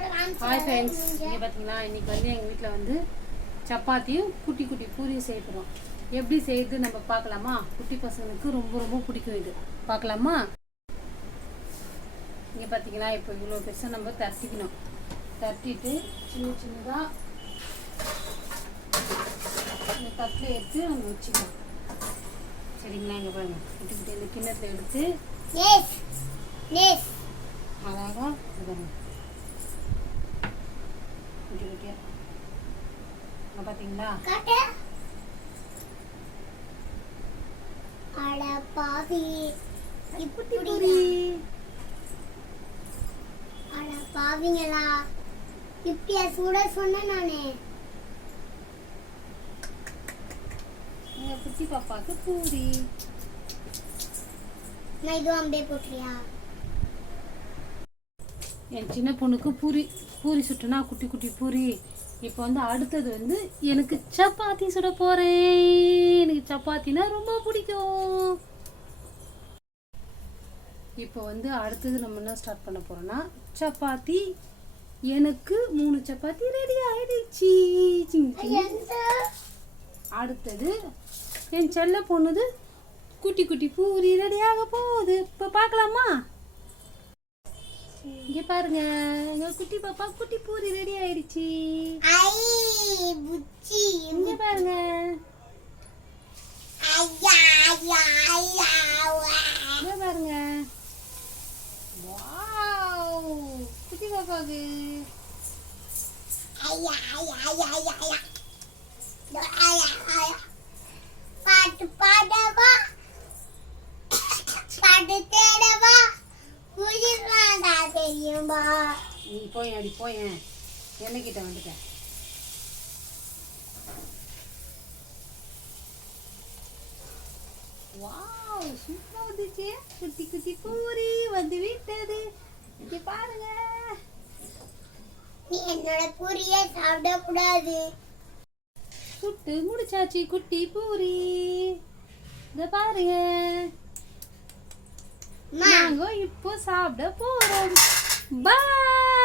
Hi friends, இங்கே பார்த்தீங்களா இன்றைக்கி வந்து எங்கள் வீட்டில் வந்து சப்பாத்தியும் குட்டி குட்டி பூரியும் செய்ய போகிறோம். எப்படி செய்யுது நம்ம பார்க்கலாமா? குட்டி பசங்களுக்கு ரொம்ப ரொம்ப பிடிக்கும். இது பார்க்கலாமா? இங்கே பார்த்தீங்களா இப்போ இவ்வளோ பெருசாக நம்ம தட்டிக்கணும். தட்டிட்டு சின்ன சின்னதாக இந்த தட்டில் எடுத்து நம்ம வச்சுக்கலாம். சரிங்களா? இங்கே பாருங்கள், குட்டி குட்டி இந்த கிண்ணத்தில் எடுத்து அழகாக பாருங்க குட்டி குட்டியா பார்த்தீங்களா? பாவிங்களா இப்படியா சூட சொன்ன நானே. எங்க குட்டி பாப்பாக்கு பூரி. நான் இதுவும் அப்படியே போட்டுறியா? என் சின்ன பொண்ணுக்கு பூரி சுட்டுனா குட்டி குட்டி பூரி. இப்போ வந்து அடுத்தது வந்து எனக்கு சப்பாத்தி சுட போகிறேன். எனக்கு சப்பாத்தினா ரொம்ப பிடிக்கும். இப்போ வந்து அடுத்தது நம்ம என்ன ஸ்டார்ட் பண்ண போகிறோன்னா சப்பாத்தி. எனக்கு 3 சப்பாத்தி ரெடி ஆயிடுச்சு. அடுத்தது என் செல்ல பொண்ணுது குட்டி குட்டி பூரி ரெடியாக போகுது. இப்போ பார்க்கலாமா? இங்க பாருங்க, எங்க குட்டி பாப்பா குட்டி பூரி ரெடி ஆயிடுச்சு. இங்க பாருங்க, இங்க பாருங்க. வாவ், குட்டி பாப்பாக்கு பாட்டு பாடவா, பாட்டு தேடவா, தெரியுமா? நீ போய் அடி போய் என்னகிட்ட வந்துட்டேன். வாவ், சூப்பரா வந்துச்சு. குட்டி குட்டி பூரி வந்து விட்டது. இங்க பாருங்க. நீ என்னோட பூரியை சாப்பிடக்கூடாது. சுட்டு முடிச்சாச்சு குட்டி பூரி. இத பாருங்க, நாங்க இப்போ சாப்பிட போறோம். பாய்.